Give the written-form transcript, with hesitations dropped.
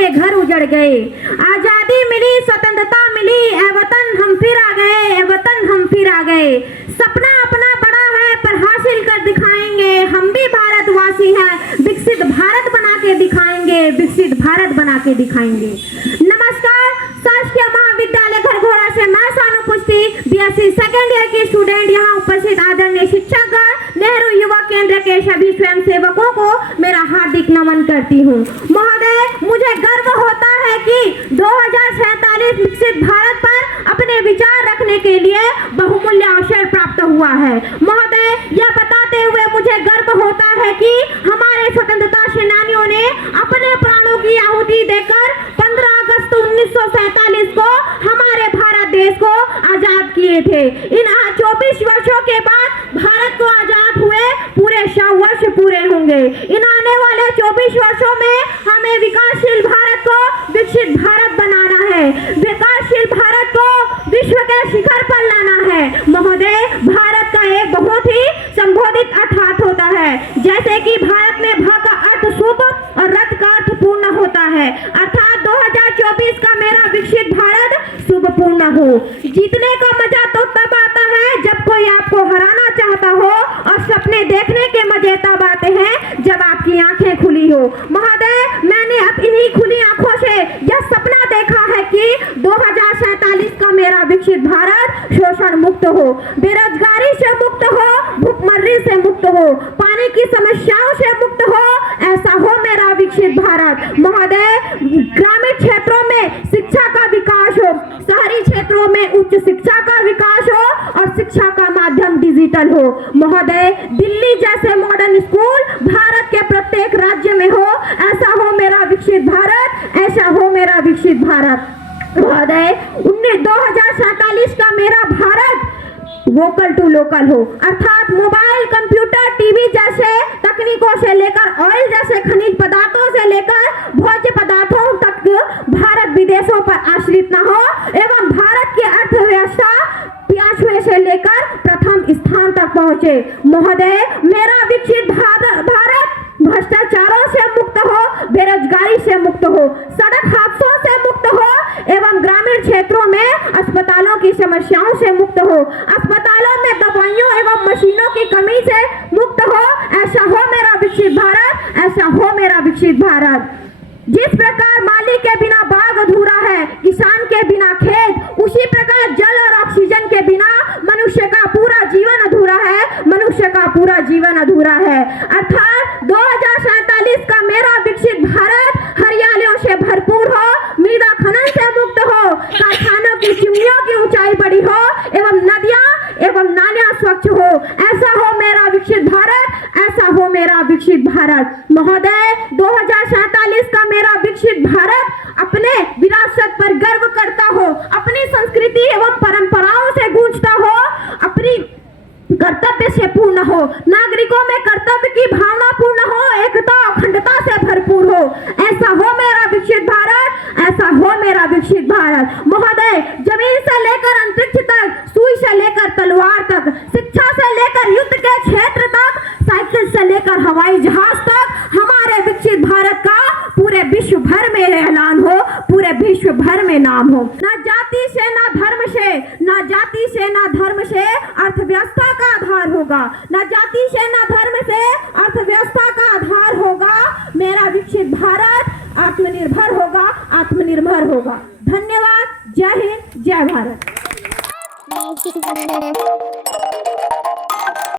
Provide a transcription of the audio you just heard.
के घर उजड़ गए। आजादी मिली, स्वतंत्रता मिली, ए वतन हम फिर आ गए, ए वतन हम फिर आ गए। सपना अपना बड़ा है पर हासिल कर दिखाएंगे, हम भी भारतवासी हैं, विकसित भारत बना के दिखाएंगे, विकसित भारत बना के दिखाएंगे। नमस्कार, शासकीय महाविद्यालय खरघोड़ा से मैं सानू पुष्टि बीएससी सेकेंड ईयर की स्टूडेंट यहाँ उपस्थित आदरणीय शिक्षकगण, नेहरू युवा केंद्र के सभी स्वयं सेवकों को मेरा हार्दिक नमन करती हूँ। महोदय, मुझे गर्व होता है कि 2047 विकसित भारत पर अपने विचार रखने के लिए बहुमूल्य अवसर प्राप्त हुआ है। महोदय, यह बताते हुए मुझे गर्व होता है कि हमारे स्वतंत्रता सेनानियों ने अपने प्राणों की आहुति देकर 15 अगस्त 1947 को हमारे भारत देश को आजाद किए थे। इन 24 वर्षों के बाद भारत को आजाद हुए पूरे 100 वर्ष पूरे होंगे। इन आने वाले 24 वर्षों में हमें विकासशील भारत को विकसित भारत बनाना है, विकासशील भारत को विश्व के शिखर पर लाना है। महोदय, भारत का एक बहुत ही संबोधित अर्थात होता है, जैसे कि भारत में भ का अर्थ शुभ और रथ का अर्थ पूर्ण होता है, अर्थात 2024 का मेरा विकसित भारत शुभ पूर्ण हो। जीतने का मजा तो तब आता है जब कोई आपको हराना चाहता हो, और सपने देखने के मजे तब आते हैं जब आपकी आंखें खुली हो। महोदय, मैंने अब इन्हीं खुली आंखों से यह सपना देखा है कि 2047 का मेरा विकसित भारत शोषण मुक्त हो, बेरोजगारी से मुक्त हो, भूखमरी से मुक्त हो, पानी की समस्याओं से मुक्त हो, ऐसा हो मेरा विकसित भारत। महोदय, ग्रामीण क्षेत्रों में शिक्षा का विकास हो, शहरी क्षेत्रों में उच्च शिक्षा का विकास हो और शिक्षा का माध्यम डिजिटल हो। महोदय, दिल्ली जैसे मॉडर्न स्कूल भारत के प्रत्येक राज्य में हो, ऐसा हो मेरा विकसित भारत, ऐसा हो मेरा विकसित भारत। महोदय, 2047 का मेरा भारत वोकल टू लोकल हो, अर्थात मोबाइल, कंप्यूटर, टीवी जैसे तकनीकों से लेकर ऑयल जैसे खनिज पदार्थों से लेकर भोज्य पदार्थों तक भारत विदेशों पर आश्रित न हो, एवं भारत की अर्थव्यवस्था पिछड़े से लेकर प्रथम स्थान तक पहुंचे। महोदय, मेरा विकसित भारत भ्रष्टाचारों से मुक्त हो, बेरोजगारी से मुक्त हो, सड़क हादसों से मुक्त हो, एवं ग्रामीण क्षेत्रों में अस्पतालों की समस्याओं से मुक्त हो, अस्पतालों में दवाइयों एवं मशीनों की कमी से मुक्त हो, ऐसा हो मेरा विकसित भारत, ऐसा हो मेरा विकसित भारत। जिस प्रकार माली के बिना बाग अधूरा है, किसान के बिना खेत, उसी प्रकार जल और ऑक्सीजन के बिना मनुष्य का पूरा जीवन अधूरा है, मनुष्य का पूरा जीवन अधूरा है। अर्थात 2047 का मेरा विकसित भारत हरियालियों से भरपूर हो, मृदा खनन से मुक्त हो, कारखानों की चिमनियों की ऊंचाई बड़ी हो, एवं नदियां एवं नालियां स्वच्छ हो, ऐसा हो मेरा विकसित भारत, ऐसा हो मेरा विकसित भारत। महोदय, 2047 का मेरा विकसित भारत अपने विरासत पर गर्व करता हो, अपनी संस्कृति एवं परंपराओं से गूंजता हो, अपनी कर्तव्य से पूर्ण हो, नागरिकों में कर्तव्य की भावना पूर्ण हो, एकता अखंडता से भरपूर हो, ऐसा हो मेरा विकसित भारत, ऐसा हो मेरा विकसित भारत। महोदय, जमीन से लेकर अंतरिक्ष तक, सुई से लेकर तलवार तक, शिक्षा से लेकर युद्ध के क्षेत्र तक, साइकिल से लेकर हवाई जहाज तक, हमारे विकसित भारत का पूरे विश्व भर में ऐलान हो, पूरे विश्व भर में नाम हो। ना जाति से, ना धर्म से, ना जाति से, ना धर्म से अर्थव्यवस्था का आधार होगा, ना जाति से, ना धर्म से अर्थव्यवस्था का आधार होगा। मेरा विकसित भारत आत्मनिर्भर होगा, आत्मनिर्भर होगा। धन्यवाद। जय हिंद, जय भारत।